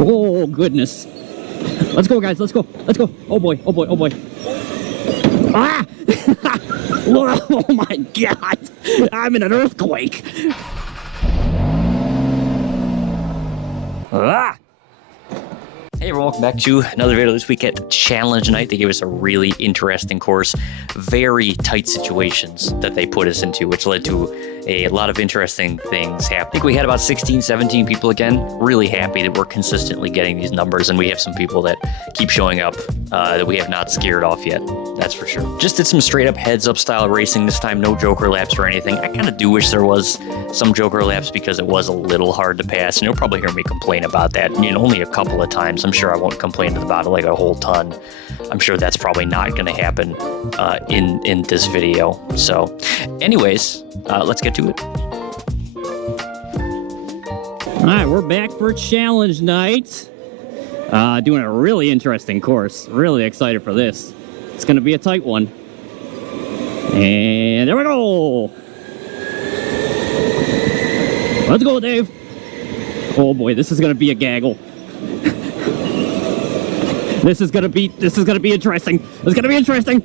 Oh, goodness. Let's go, guys. Let's go. Let's go. Oh, boy. Oh, boy. Oh, boy. Ah! Oh, my God. I'm in an earthquake. Ah! Hey everyone, welcome back to another video this week at Challenge Night. They gave us a really interesting course, very tight situations that they put us into, which led to a lot of interesting things happen. I think we had about 16, 17 people again. Really happy that we're consistently getting these numbers, and we have some people that keep showing up that we have not scared off yet. That's for sure. Just did some straight up heads up style racing this time, no joker laps or anything. I kind of do wish there was some joker laps because it was a little hard to pass, and you'll probably hear me complain about that. I mean, only a couple of times. I'm sure I won't complain about it like a whole ton. I'm sure that's probably not going to happen in this video. So anyways, let's get to it. All right, we're back for Challenge Night. Doing a really interesting course. Really excited for this. It's going to be a tight one. And there we go. Let's go, Dave. Oh boy, this is going to be a gaggle. This is gonna be interesting. It's gonna be interesting.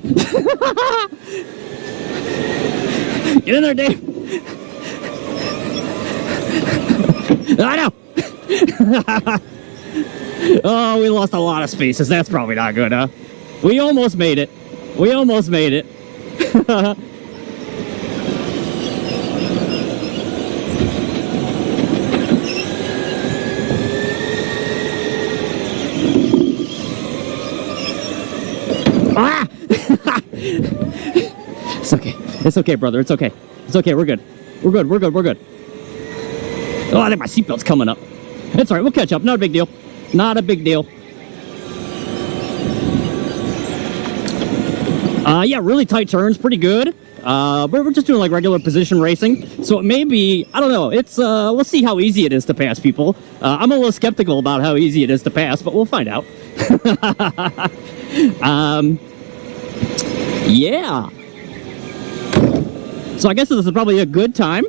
Get in there, Dave. I know. Oh, we lost a lot of spaces. That's probably not good, huh? We almost made it. We almost made it. Ah! It's okay. It's okay, brother. It's okay. It's okay. We're good. We're good. We're good. We're good. Oh, I think my seatbelt's coming up. It's all right. We'll catch up. Not a big deal. Not a big deal. Yeah, really tight turns. Pretty good. But we're just doing like regular position racing. So it may be, I don't know. It's, we'll see how easy it is to pass people. I'm a little skeptical about how easy it is to pass, but we'll find out. Yeah. So I guess this is probably a good time.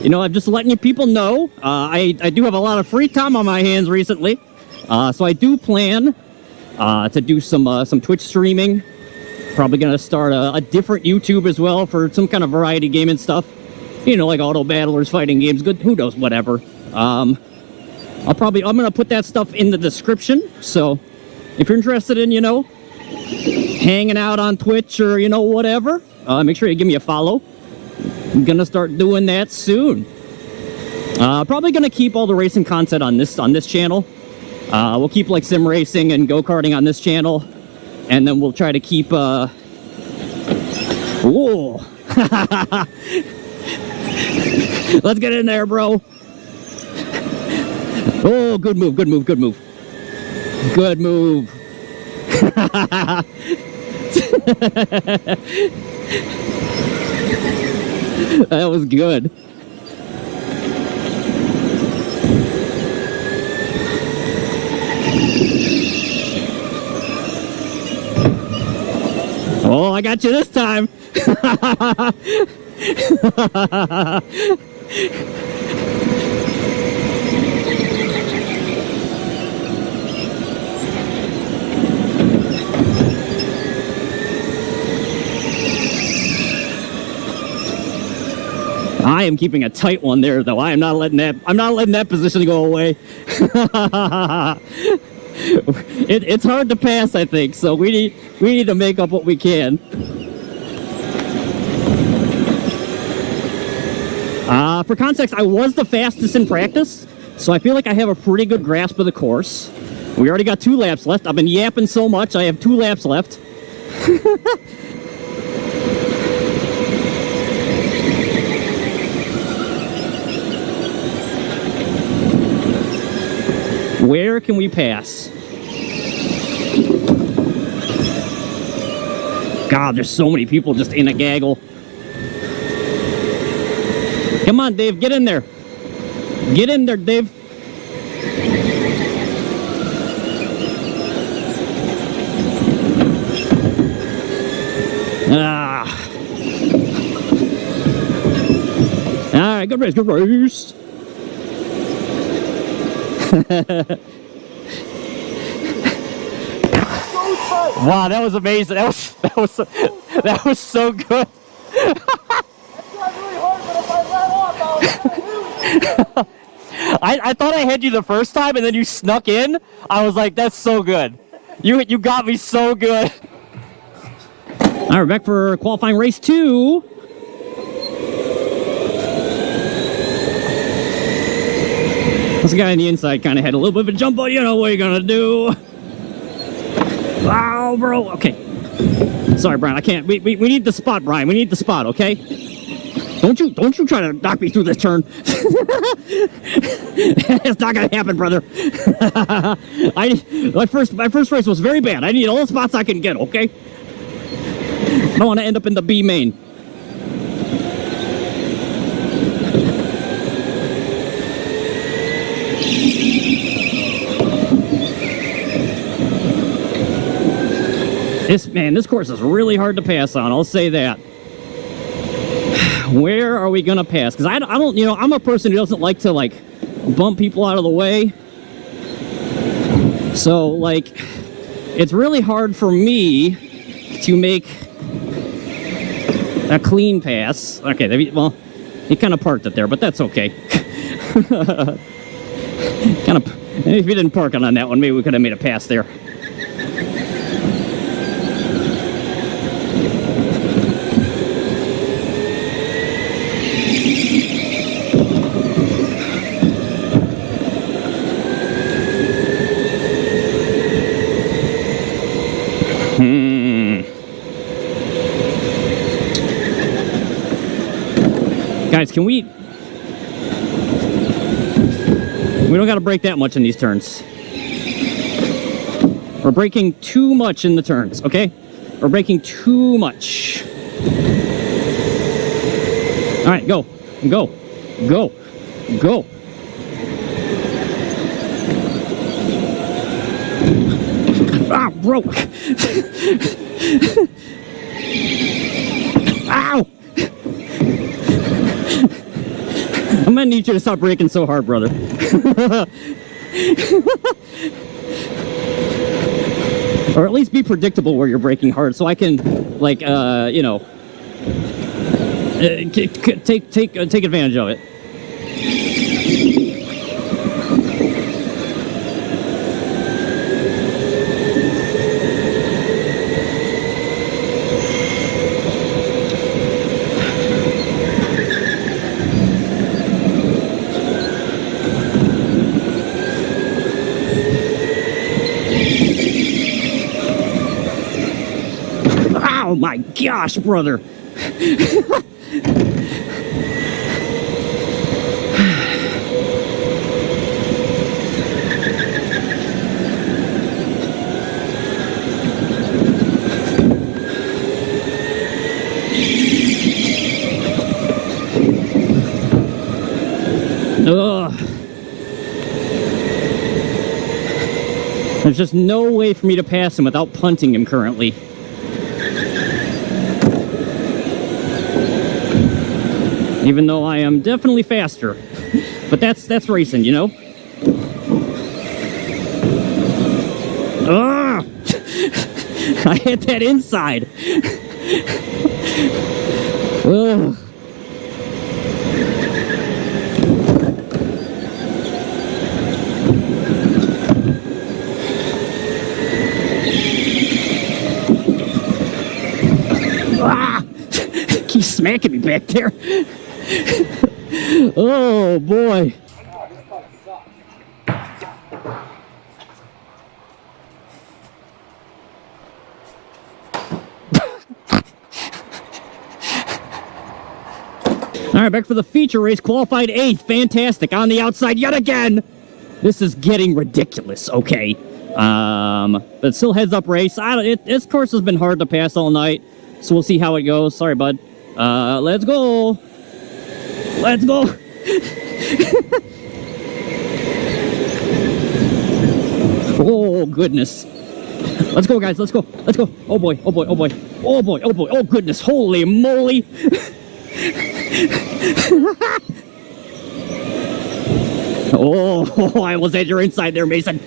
You know, I'm just letting you people know. I do have a lot of free time on my hands recently. So I do plan to do some Twitch streaming. Probably going to start a different YouTube as well for some kind of variety gaming stuff. You know, like auto battlers, fighting games, good, who knows, whatever. I'm going to put that stuff in the description. So if you're interested in, you know, hanging out on Twitch or, you know, whatever, make sure you give me a follow. I'm going to start doing that soon. Probably going to keep all the racing content on this channel. We'll keep like sim racing and go-karting on this channel. And then we'll try to keep, whoa. Let's get in there, bro. Oh, good move, good move, good move. Good move. That was good. Oh, I got you this time. I am keeping a tight one there, though. I'm not letting that position go away. It's hard to pass, I think, so we need to make up what we can. For context, I was the fastest in practice, so I feel like I have a pretty good grasp of the course. We already got 2 laps left. I've been yapping so much, I have 2 laps left. Where can we pass? God, there's so many people just in a gaggle. Come on, Dave, get in there. Get in there, Dave. Ah. All right, good race, good race. Wow, that was amazing. That was so good. I tried really hard, but if I let off, I was I thought I had you the first time, and then you snuck in. I was like, that's so good. You got me so good. All right, we're back for qualifying race 2. This guy on the inside kind of had a little bit of a jump, but you know what you're gonna do. Wow, bro. Okay. Sorry, Brian. I can't. We need the spot, Brian. We need the spot. Okay. Don't you try to knock me through this turn. It's not gonna happen, brother. My first race was very bad. I need all the spots I can get. Okay. I don't want to end up in the B main. This course is really hard to pass on. I'll say that. Where are we gonna pass? Because I don't, you know, I'm a person who doesn't like to like bump people out of the way. So like, it's really hard for me to make a clean pass. Okay, well, he kind of parked it there, but that's okay. Kind of, if he didn't park it on that one, maybe we could have made a pass there. Guys, can we don't got to brake that much in these turns. We're braking too much in the turns, okay? We're braking too much. All right, go. Ah, broke. Ow! I'm gonna need you to stop braking so hard, brother. Or at least be predictable where you're braking hard, so I can, like, you know, take advantage of it. Oh my gosh, brother. Ugh. There's just no way for me to pass him without punting him currently. Even though I am definitely faster. But that's racing, you know? Ugh! I hit that inside. Ugh. Ah! Keep smacking me back there. Oh boy. All right, back for the feature race. Qualified 8th. Fantastic. On the outside yet again. This is getting ridiculous. Okay. But still heads up race. This course has been hard to pass all night, so we'll see how it goes. Sorry, bud. Let's go. Let's go. Oh, goodness. Let's go, guys. Let's go. Let's go. Oh, boy. Oh, boy. Oh, boy. Oh, boy. Oh, boy. Oh, goodness. Holy moly. Oh, I almost had your inside there, Mason.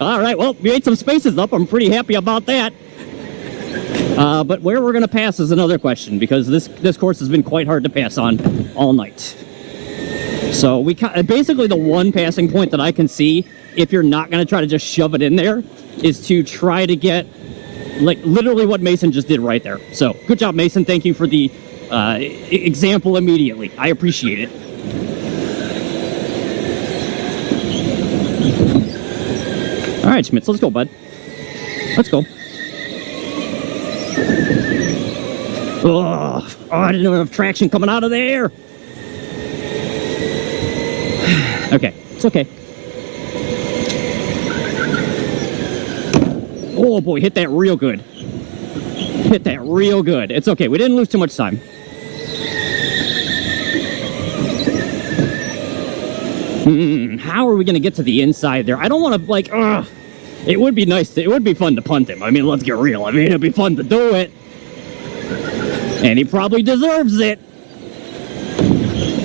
All right, well, we made some spaces up. I'm pretty happy about that. But where we're going to pass is another question, because this course has been quite hard to pass on all night. So basically the one passing point that I can see, if you're not going to try to just shove it in there, is to try to get, like, literally what Mason just did right there. So good job, Mason. Thank you for the example immediately. I appreciate it. All right, Schmitz, let's go, bud. Let's go. Oh, I didn't have enough traction coming out of there. Okay, it's okay. Oh boy, hit that real good. Hit that real good. It's okay, we didn't lose too much time. How are we going to get to the inside there? I don't want to, like, it would be nice, it would be fun to punt him. I mean, let's get real. I mean, it'd be fun to do it. And he probably deserves it.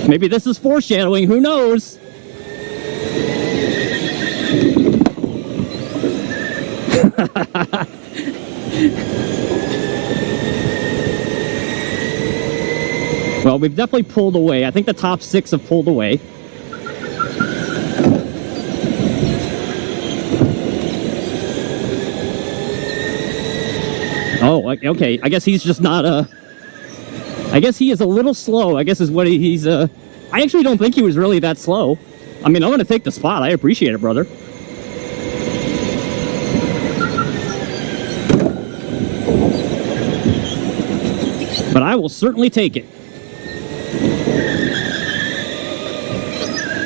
Maybe this is foreshadowing, who knows? Well, we've definitely pulled away. I think the top 6 have pulled away. Oh, okay. I guess he's just not I guess he is a little slow, I guess is what he's I actually don't think he was really that slow. I mean, I'm going to take the spot. I appreciate it, brother. But I will certainly take it.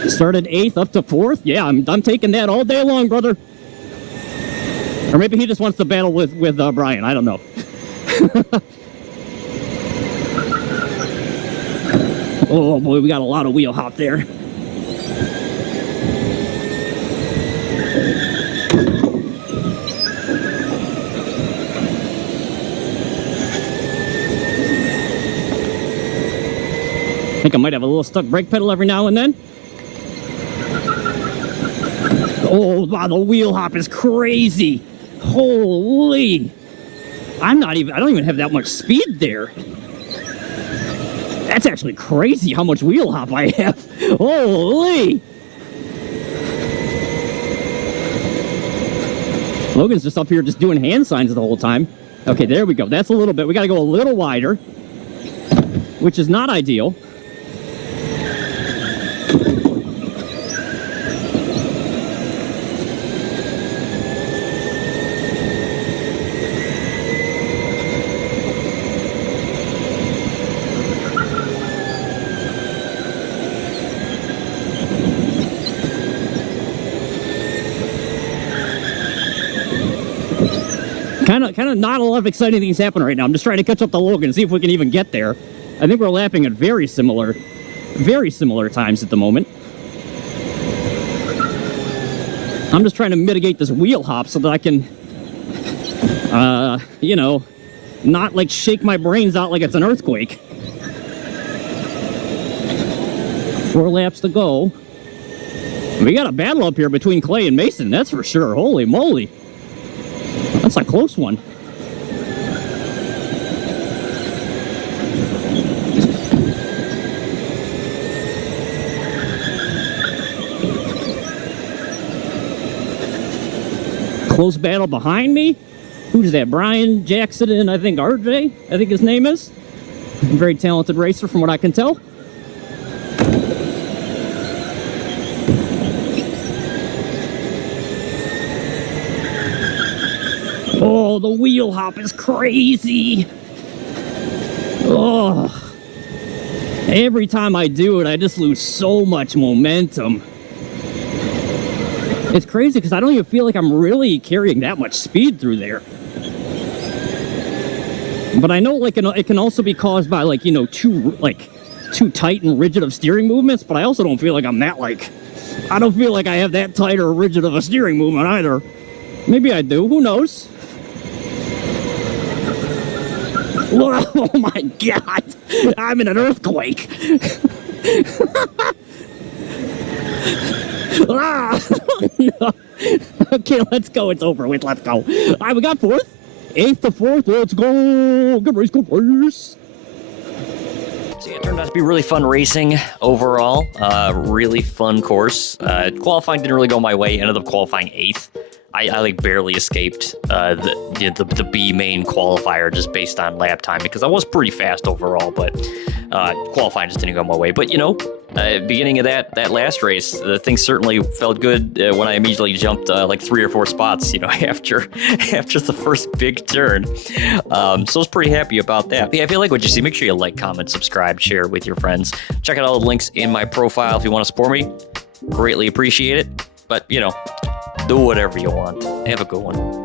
Started 8th up to 4th. Yeah, I'm taking that all day long, brother. Or maybe he just wants to battle with Brian. I don't know. Oh boy, we got a lot of wheel hop there. I think I might have a little stuck brake pedal every now and then. Oh, wow, the wheel hop is crazy. Holy. I don't even have that much speed there. That's actually crazy how much wheel hop I have. Holy. Logan's just up here just doing hand signs the whole time. Okay, there we go. That's a little bit. We got to go a little wider, which is not ideal. Kind of not a lot of exciting things happening right now. I'm just trying to catch up to Logan and see if we can even get there. I think we're lapping at very similar times at the moment. I'm just trying to mitigate this wheel hop so that I can, you know, not like shake my brains out like it's an earthquake. 4 laps to go. We got a battle up here between Clay and Mason, that's for sure. Holy moly. That's a close one. Close battle behind me. Who's that? Brian Jackson and I think RJ, I think his name is. Very talented racer from what I can tell. Oh, the wheel hop is crazy. Oh. Every time I do it, I just lose so much momentum. It's crazy because I don't even feel like I'm really carrying that much speed through there. But I know like it can also be caused by like, you know, too tight and rigid of steering movements, but I also don't feel like I'm that like, I don't feel like I have that tight or rigid of a steering movement either. Maybe I do, who knows? Oh my God, I'm in an earthquake. Ah! No. Okay, let's go. It's over with. Let's go. All right, we got fourth. Eighth to fourth. Let's go. Good race, good race. So yeah, it turned out to be really fun racing overall. Really fun course. Qualifying didn't really go my way. Ended up qualifying 8th. I like barely escaped the B main qualifier just based on lap time because I was pretty fast overall, but qualifying just didn't go my way. But you know, beginning of that last race, things certainly felt good when I immediately jumped like 3 or 4 spots. You know, after the first big turn. So I was pretty happy about that. But yeah, if you like what you see, make sure you like, comment, subscribe, share with your friends. Check out all the links in my profile if you want to support me. Greatly appreciate it. But you know, do whatever you want. Have a good one.